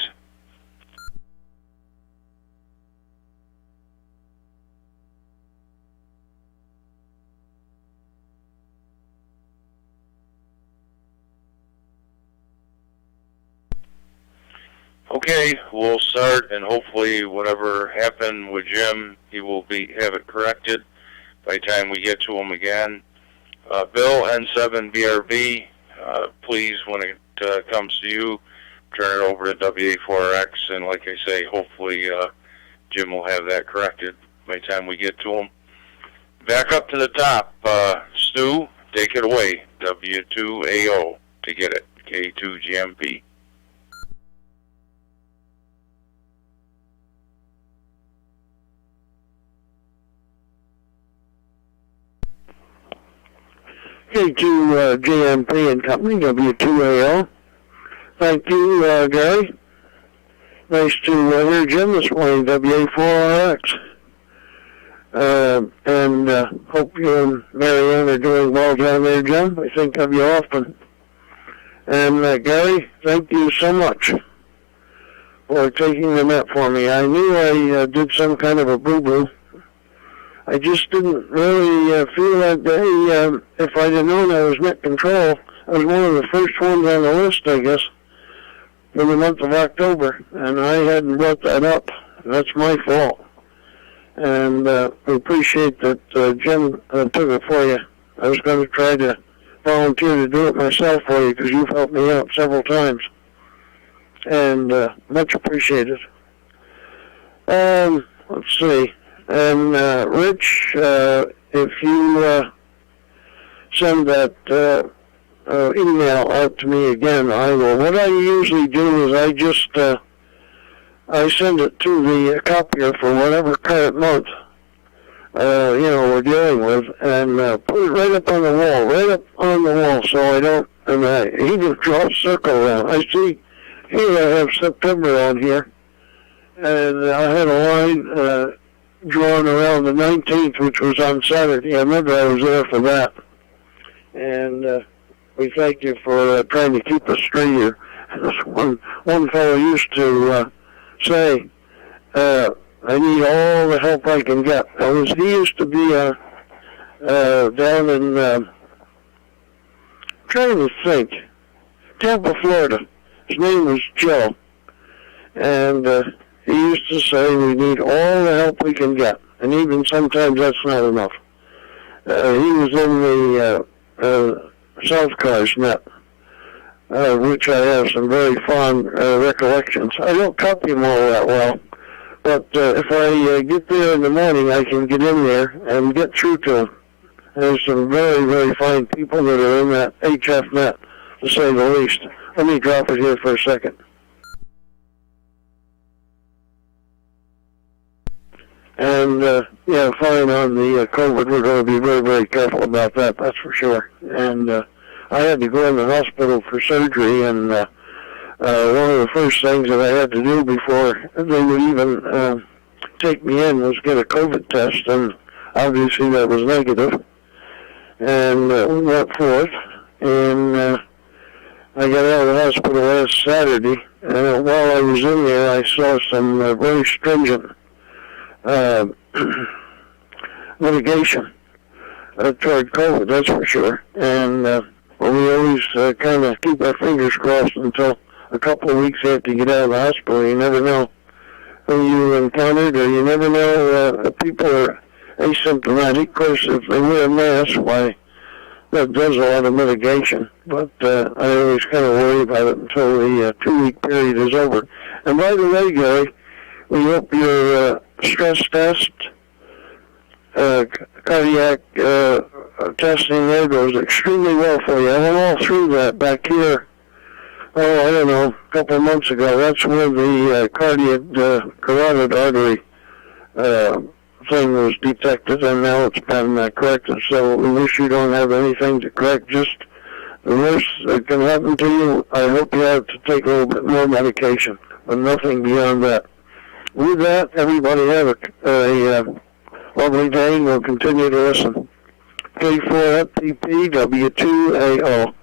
Okay, we'll start, and hopefully whatever happened with Jim, he will have it corrected by the time we get to him again. Bill, N7BRB, please, when it comes to you, turn it over to WA4X, and like I say, hopefully Jim will have that corrected by the time we get to him. Back up to the top, Stu, take it away, W2AO, to get it, K2GMP. K2GMP and Company, W2AL. Thank you, Gary. Nice to hear Jim this morning, WA4RX. And hope you and Mary Ann are doing well down there, Jim. I think of you often. And Gary, thank you so much for taking the net for me. I knew I did some kind of a boo-boo. I just didn't really feel that day. If I'd have known I was net control, I was one of the first ones on the list, I guess, for the month of October, and I hadn't brought that up That's my fault. And we appreciate that Jim took it for you. I was going to try to volunteer to do it myself for you because you've helped me out several times. And much appreciated. Let's see. And Rich, if you send that email out to me again, I will. What I usually do is I just I send it to the copier for whatever current month we're dealing with, and put it right up on the wall, so I don't. And I even draw a circle around. I see here I have September on here, and I had a line drawn around the 19th, which was on Saturday. I remember I was there for that. And we thank you for trying to keep us straight here. One fellow used to say, I need all the help I can get. He used to be down in, trying to think, Tampa, Florida. His name was Joe. And he used to say we need all the help we can get. And even sometimes that's not enough. He was in the South Cars net, which I have some very fond recollections. I don't copy them all that well, but if I get there in the morning, I can get in there and get through to them. There's some very, very fine people that are in that HF net, to say the least. Let me drop it here for a second. And, fine on the COVID, we're going to be very, very careful about that, that's for sure. And I had to go in the hospital for surgery, and one of the first things that I had to do before they would even take me in was get a COVID test, and obviously that was negative. And we went forth, and I got out of the hospital last Saturday, and while I was in there, I saw some very stringent mitigation toward COVID, that's for sure. And we always kind of keep our fingers crossed until a couple of weeks after you get out of the hospital. You never know who you encountered, or you never know if people are asymptomatic. Of course, if they wear a mask, why, that does a lot of mitigation. But I always kind of worry about it until the 2-week period is over. And by the way, Gary, we hope your stress test, cardiac testing there goes extremely well for you. I went all through that back here, I don't know, a couple of months ago. That's where the carotid artery thing was detected, and now it's been corrected. So we wish you don't have anything to correct. Just the worst that can happen to you, I hope you have to take a little bit more medication, but nothing beyond that. With that, everybody have a lovely day, and we'll continue to listen. K4FPP W2AO.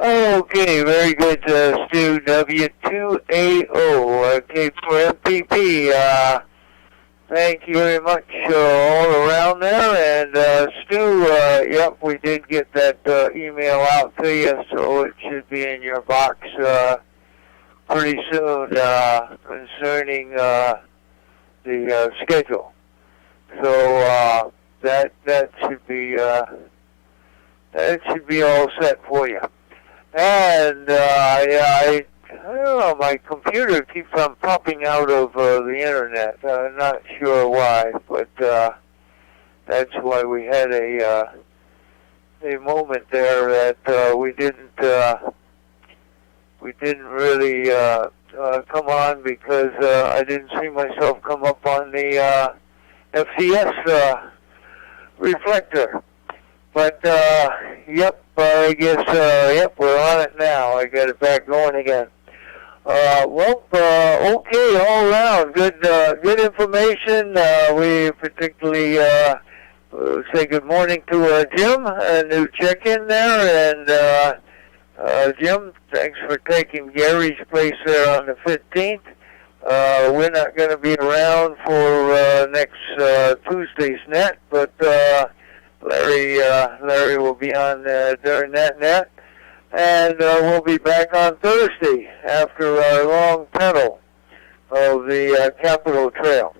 Okay, very good, Stu. W2AO, K4MPP. Thank you very much all around there. And Stu, yep, we did get that email out to you, so it should be in your box pretty soon concerning the schedule. So that should be all set for you. And I don't know, my computer keeps on popping out of the internet. I'm not sure why, but that's why we had a moment there that we didn't really come on because I didn't see myself come up on the FCS reflector. But yep, I guess yep, we're on it now. I got it back going again. Okay, all around good information. We particularly say good morning to Jim, a new check-in there, and Jim, thanks for taking Gary's place there on the 15th. We're not going to be around for next Tuesday's net, but Larry will be on during that net, and we'll be back on Thursday after our long pedal of the Capitol Trail.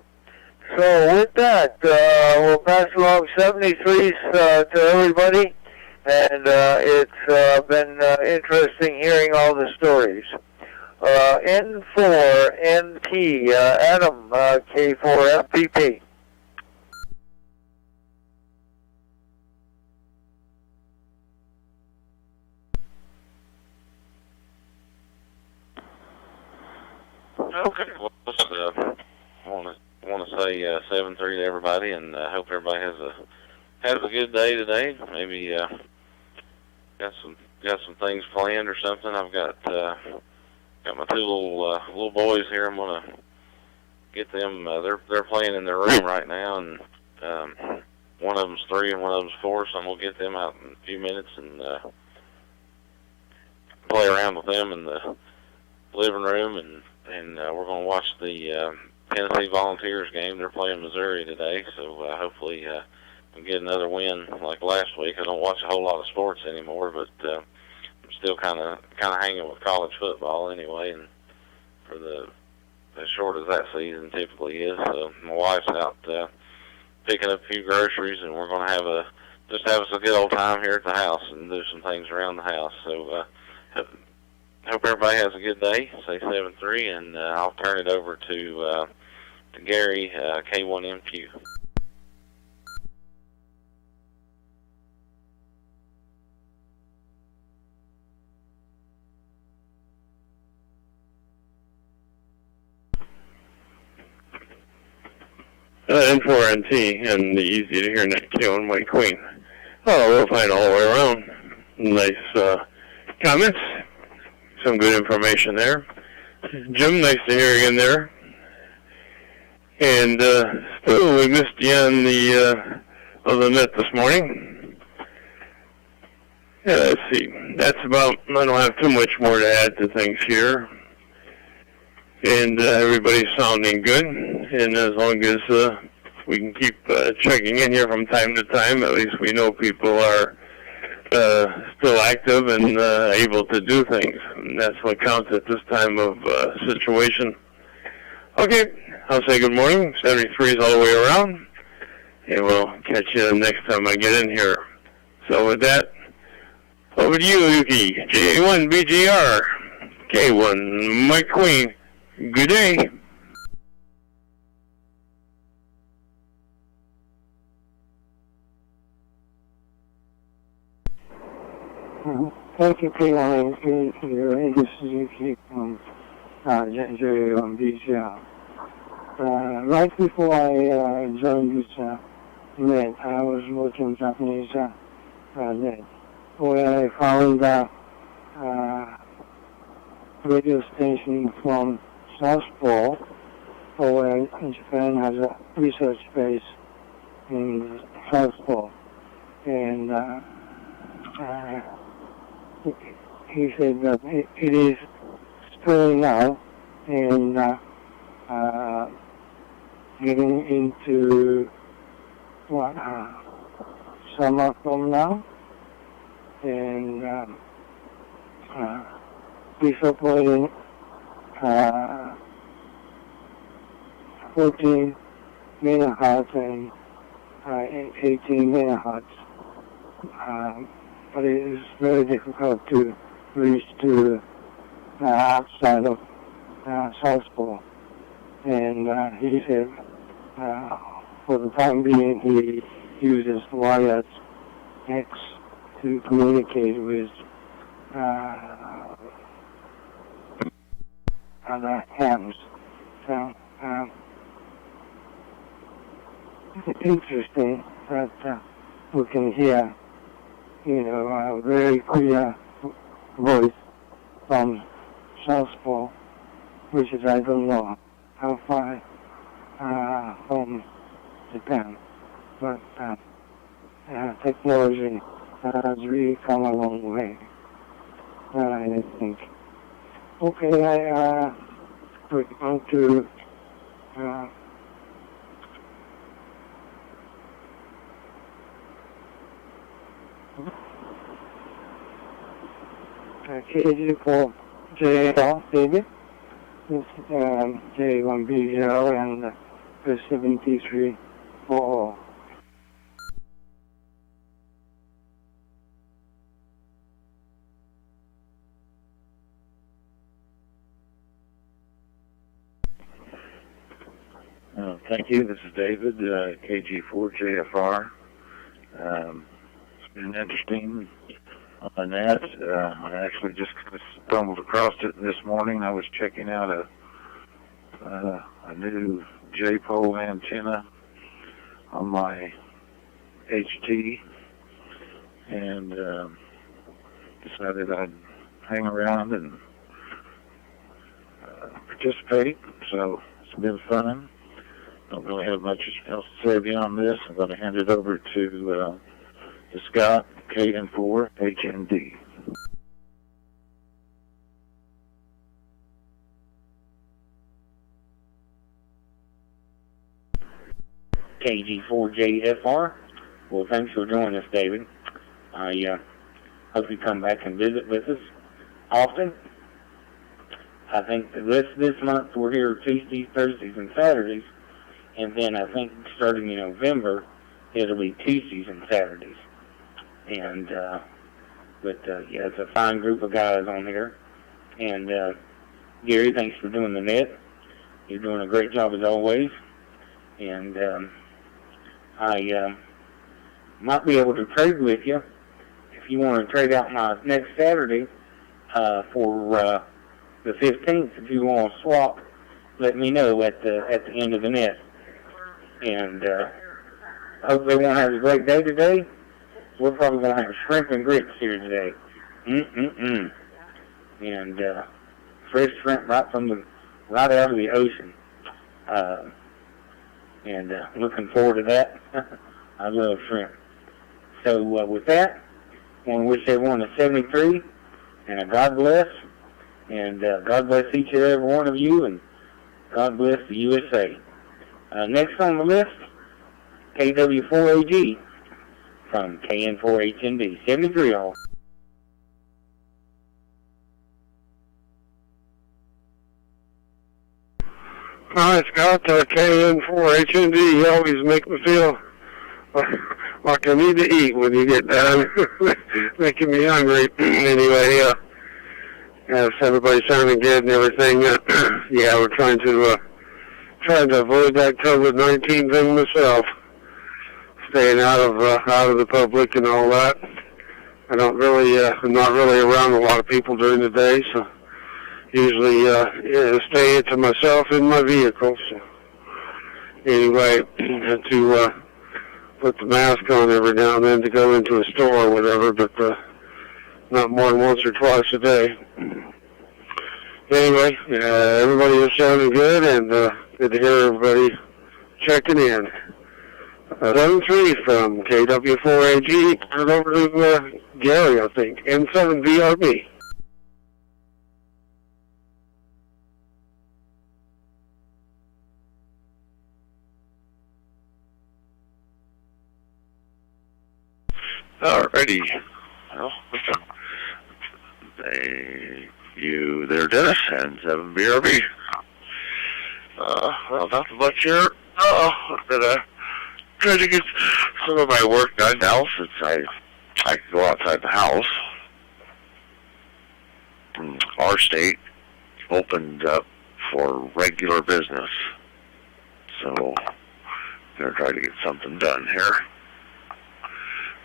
So with that, we'll pass along 73s to everybody, and it's been interesting hearing all the stories. N4NT, Adam, K4FPP. Okay, well, I want to say 7-3 to everybody, and hope everybody has a good day today. Maybe got some things planned or something. I've got my two little boys here. I'm gonna get them. They're playing in their room right now, and one of them's 3 and one of them's 4. So I'm gonna get them out in a few minutes and play around with them in the living room, and we're gonna watch the Tennessee Volunteers game. They're playing Missouri today, so hopefully we'll get another win like last week. I don't watch a whole lot of sports anymore, but I'm still kind of hanging with college football anyway, and for as short as that season typically is. So my wife's out picking up a few groceries, and we're going to have us a good old time here at the house and do some things around the house. So hope everybody has a good day. Say 7-3, and I'll turn it over to Gary, K1MQ. N4NT, and the easy to hear net K1 White Queen. Oh, we'll find all the way around. Nice comments. Some good information there. Jim, nice to hear you again there. And still, we missed you on the net this morning. Yeah, let's see. That's about, I don't have too much more to add to things here. And everybody's sounding good. And as long as we can keep checking in here from time to time, at least we know people are still active and able to do things. And that's what counts at this time of situation. Okay, I'll say good morning. 73 is all the way around. And we'll catch you next time I get in here. So with that, over to you, Yuki. J1BGR, K1 Mike Queen. Good day. Thank you, K1. This is Yuki from J1BGR. Right before I joined this net, I was working Japanese net, where I found a radio station from South Pole, where Japan has a research base in South Pole. And he said that it is still now, and getting into summer from now, and we're supporting 14 megahertz and 18 megahertz, but it is very difficult to reach to outside of South Pole. And he said, for the time being, he uses wired X to communicate with other hams. So it's interesting that we can hear, a very clear voice from South Pole, which is, I don't know how far from Japan, but technology has really come a long way, I think. Okay, we're going to KG4JL, David. This J1B0 and 73 for Thank you. This is David, KG4JFR. It's been interesting on that. I actually just kind of stumbled across it this morning. I was checking out a new J-pole antenna on my HT and decided I'd hang around and participate. So it's been fun. Don't really have much else to say beyond this. I'm going to hand it over to Scott, KN4HND. KG4JFR. Well, thanks for joining us, David. I hope you come back and visit with us often. I think the rest of this month we're here Tuesdays, Thursdays, and Saturdays. And then I think starting in November, it'll be Tuesdays and Saturdays. And, yeah, it's a fine group of guys on here. And, Gary, thanks for doing the net. You're doing a great job as always. And, I, might be able to trade with you if you want to trade out my next Saturday, for, the 15th. If you want to swap, let me know at the end of the net. And hopefully everyone has a great day today. We're probably going to have shrimp and grits here today. And fresh shrimp right out of the ocean. And looking forward to that. I love shrimp. So with that, I want to wish everyone a 73 and a God bless. And God bless each and every one of you, and God bless the USA. Next on the list, KW4AG from KN4HND, 73 all. Hi, Scott, KN4HND. You always make me feel like I need to eat when you get done, making me hungry. Anyway, if everybody's sounding good and everything, yeah, we're trying to avoid that COVID-19 thing myself, staying out of the public and all that. I'm not really around a lot of people during the day, so usually stay to myself in my vehicle. So anyway, had to put the mask on every now and then to go into a store or whatever, but not more than once or twice a day. Anyway, everybody is sounding good, and good to hear everybody checking in. 73 from KW4AG, turn over to Gary, I think, N7VRB. Alrighty. Well, listen. Thank you there, Dennis, and 7BRB. Well, nothing much here. I'm gonna try to get some of my work done now since I can go outside the house. Our state opened up for regular business, so I'm gonna try to get something done here.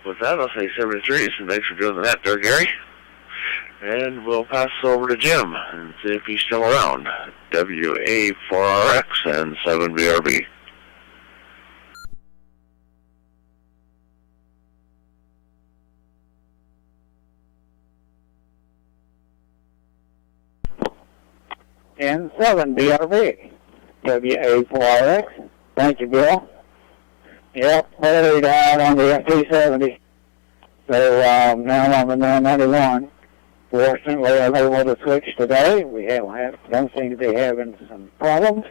With that, I'll say 73, so thanks for doing that there, Gary. And we'll pass it over to Jim and see if he's still around. WA4RX and 7BRB. N7BRB. WA4RX. Thank you, Bill. Yep, way down on the F-270. So now I'm on the 991. Fortunately, I was able to switch today. Don't seem to be having some problems.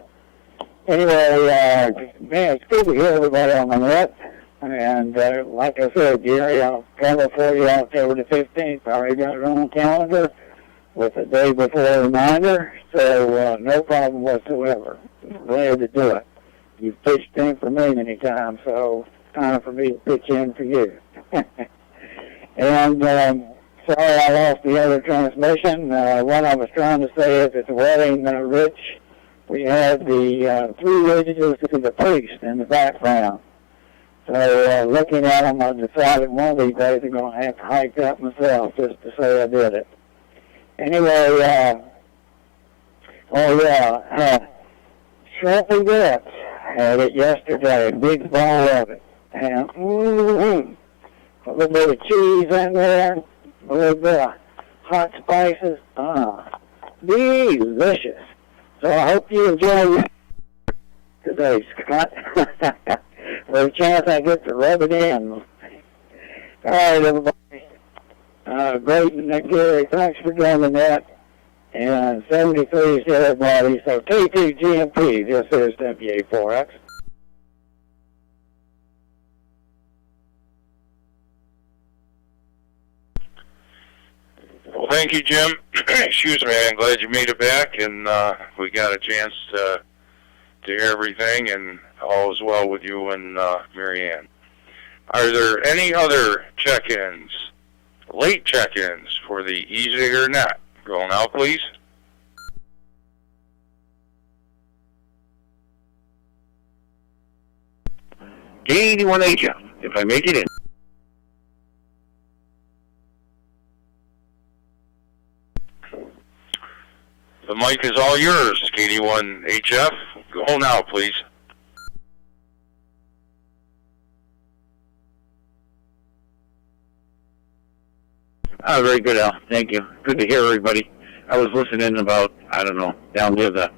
Anyway, man, it's good to hear everybody on the net. And like I said, Gary, I'll cover for you October the 15th. I already got it on the calendar with a day before reminder. So no problem whatsoever. Glad to do it. You've pitched in for me many times, so it's time for me to pitch in for you. And sorry I lost the other transmission. What I was trying to say is at the wedding, Rich, we had the 3 images of the priest in the background. So looking at them, I decided one of these days I'm going to have to hike up myself just to say I did it. Anyway, Shrimpy Grits had it yesterday, a big bowl of it. And a little bit of cheese in there, a little bit of hot spices. Delicious. So I hope you enjoy today, Scott. For a chance I get to rub it in. All right, everybody. Great, and Gary, thanks for doing that. And 73 is everybody. So K2GMP, this is WA4X. Well, thank you, Jim. Excuse me, I'm glad you made it back, and we got a chance to hear everything, and all is well with you and Mary Ann. Are there any other check-ins, late check-ins for the Easy or Not? Going out, please. K81H, if I make it in. The mic is all yours, KD1HF. Go now, please. Very good, Al. Thank you. Good to hear everybody. I was listening about, down near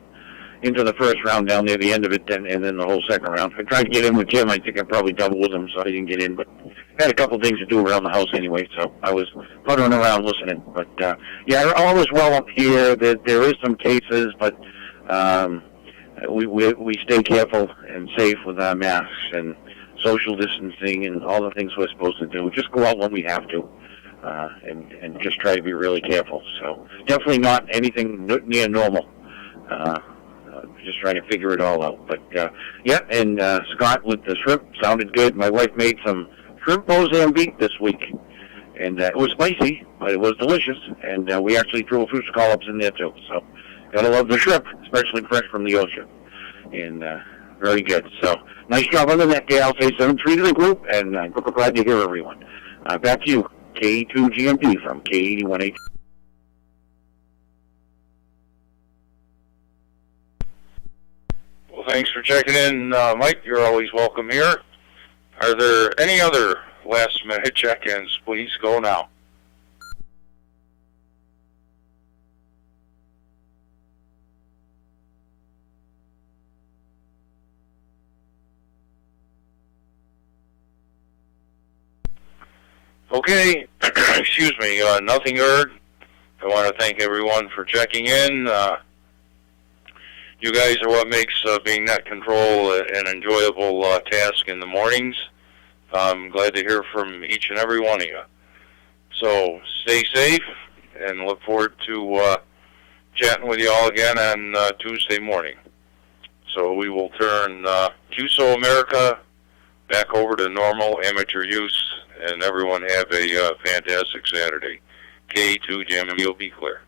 into the first round, down near the end of it, and then the whole second round. I tried to get in with Jim. I think I probably doubled with him, so I didn't get in. But I had a couple things to do around the house anyway, so I was puttering around listening. But, all is well up here. There is some cases, but we stay careful and safe with our masks and social distancing and all the things we're supposed to do. Just go out when we have to. And just try to be really careful. So definitely not anything near normal. Just trying to figure it all out. But and Scott with the shrimp sounded good. My wife made some shrimp Mozambique this week, and it was spicy, but it was delicious. And we actually threw a few scallops in there too. So gotta love the shrimp, especially fresh from the ocean. And very good. So nice job on the net there. I'll say 7-3 to the group, and I'm glad to hear everyone. Back to you. K2GMP from K81H. Well, thanks for checking in, Mike. You're always welcome here. Are there any other last-minute check-ins? Please go now. Okay, excuse me, nothing heard. I want to thank everyone for checking in. You guys are what makes being net control an enjoyable task in the mornings. I'm glad to hear from each and every one of you. So stay safe and look forward to chatting with you all again on Tuesday morning. So we will turn QSO America back over to normal amateur use, and everyone have a fantastic Saturday. K2 Jim, you'll be clear.